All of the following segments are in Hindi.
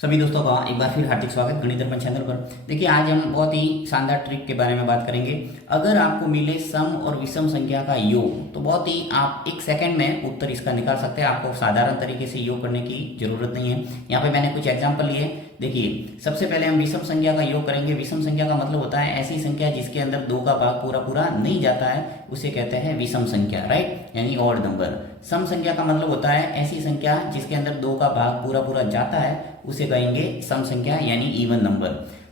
सभी दोस्तों का एक बार फिर हार्दिक स्वागत गणित दर्पण चैनल पर। देखिए आज हम बहुत ही शानदार ट्रिक के बारे में बात करेंगे। अगर आपको मिले सम और विषम संख्या का योग तो बहुत ही आप एक सेकंड में उत्तर इसका निकाल सकते हैं। आपको साधारण तरीके से योग करने की जरूरत नहीं है। यहाँ पे मैंने कुछ एग्जाम्पल लिए। देखिए सबसे पहले हम विषम संख्या का योग करेंगे। विषम संख्या का मतलब होता है ऐसी संख्या जिसके अंदर दो का भाग पूरा पूरा नहीं जाता है, उसे कहते हैं विषम संख्या, राइट, यानी ऑड नंबर। सम संख्या का मतलब होता है ऐसी संख्या जिसके अंदर दो का भाग पूरा पूरा जाता है, उसे कहेंगे सम संख्या यानी इवन नंबर।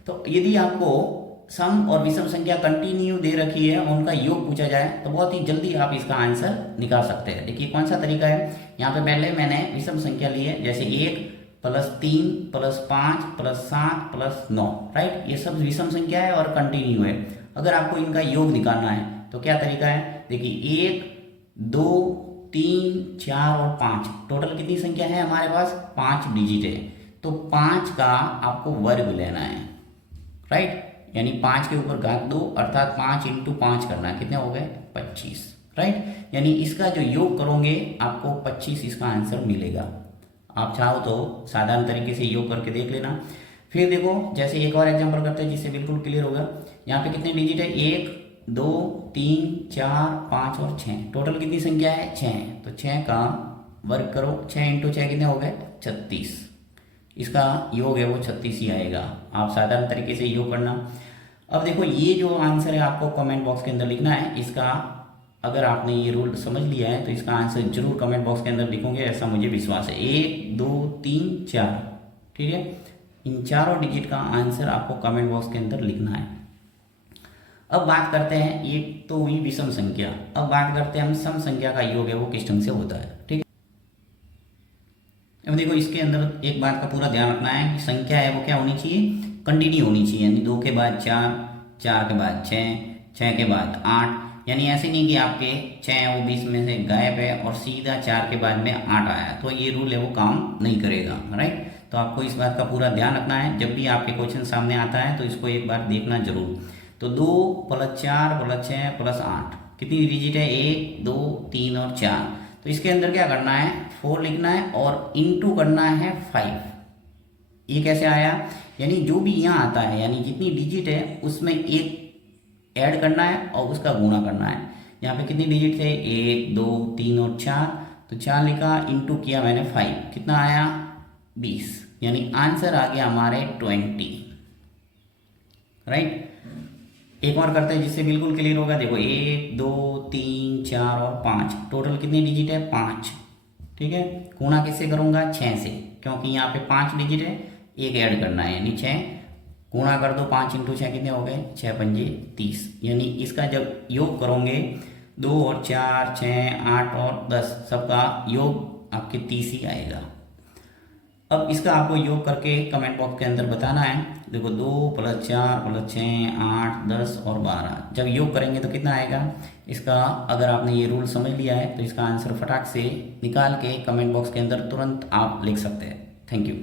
तो यदि आपको सम और विषम संख्या कंटिन्यू दे रखी है और उनका योग पूछा जाए तो बहुत ही जल्दी आप इसका आंसर निकाल सकते हैं। देखिए कौन सा तरीका है। यहाँ पे पहले मैंने विषम संख्या ली है, जैसे 1 + 3 + 5 + 7 + 9, राइट। ये सब विषम संख्या है और कंटिन्यू है। अगर आपको इनका योग निकालना है तो क्या तरीका है। देखिए 1 2 3 4 और 5, टोटल कितनी संख्या है हमारे पास, 5 डिजिट है। तो 5 का आपको वर्ग लेना है, राइट, यानी 5 के ऊपर घात 2 अर्थात 5 × 5 करना है। कितने हो गए, 25, राइट। यानी इसका जो योग करोगे आपको 25 इसका आंसर मिलेगा। आप चाहो तो साधारण तरीके से योग करके देख लेना। फिर देखो जैसे एक और एग्जांपल करते हैं जिससे बिल्कुल क्लियर होगा। यहाँ पे कितने डिजिट है, 1 2 3 4 5 और 6, टोटल कितनी संख्या है, 6। तो 6 का वर्ग करो, 6 × 6 कितने हो गए, 36। इसका योग है वो 36 ही आएगा। आप साधारण तरीके से योग करना। अब देखो ये जो आंसर है आपको कमेंट बॉक्स के अंदर लिखना है। इसका अगर आपने ये रूल समझ लिया है तो इसका आंसर जरूर कमेंट बॉक्स के अंदर लिखोगे, ऐसा मुझे विश्वास है। 1 2 3 4, ठीक है। इन चारों डिजिट का आंसर आपको कमेंट बॉक्स के अंदर लिखना है। अब बात करते हैं, ये तो हुई विषम संख्या। अब बात करते हैं हम सम संख्या का योग है वो किस ढंग से होता है, ठीक है। अब देखो इसके अंदर एक बात का पूरा ध्यान रखना है कि संख्या है वो क्या होनी चाहिए, कंटिन्यू होनी चाहिए। यानी 2 के बाद 4, 4 के बाद 6, 6 के बाद 8। यानी ऐसे नहीं कि आपके 6 है वो 20 में से गायब है और सीधा 4 के बाद में 8 आया, तो ये रूल है वो काम नहीं करेगा, राइट। तो आपको इस बात का पूरा ध्यान रखना है। जब भी आपके क्वेश्चन सामने आता है तो इसको एक बार देखना जरूर। तो 2 + 4 + 6 + 8 कितनी डिजिट है, 1 2 3 और 4। तो इसके अंदर क्या करना है, 4 लिखना है और इंटू करना है 5। ये कैसे आया, यानी जो भी यहाँ आता है यानी जितनी डिजिट है उसमें एक ऐड करना है और उसका गुणा करना है। यहाँ पे कितनी डिजिट थे, 1 2 3 और 4। तो 4 लिखा, इंटू किया मैंने 5, कितना आया, 20। यानी आंसर आ गया हमारे 20, राइट। एक और करते हैं जिससे बिल्कुल क्लियर होगा। देखो 1 2 3 4 और 5, टोटल कितनी डिजिट है, 5, ठीक है। गुणा किससे करूंगा, 6 से, क्योंकि यहाँ पे 5 डिजिट है, एक ऐड करना है यानी 6। गुणा कर दो, 5 × 6 कितने हो गए, 6 × 5 30। यानी इसका जब योग करोगे 2 और 4 6 8 और 10 सबका योग आपके 30 ही आएगा। अब इसका आपको योग करके कमेंट बॉक्स के अंदर बताना है। देखो 2 + 4 + 6 8 10 और 12, जब योग करेंगे तो कितना आएगा इसका। अगर आपने ये रूल समझ लिया है तो इसका आंसर फटाक से निकाल के कमेंट बॉक्स के अंदर तुरंत आप लिख सकते हैं। Thank you.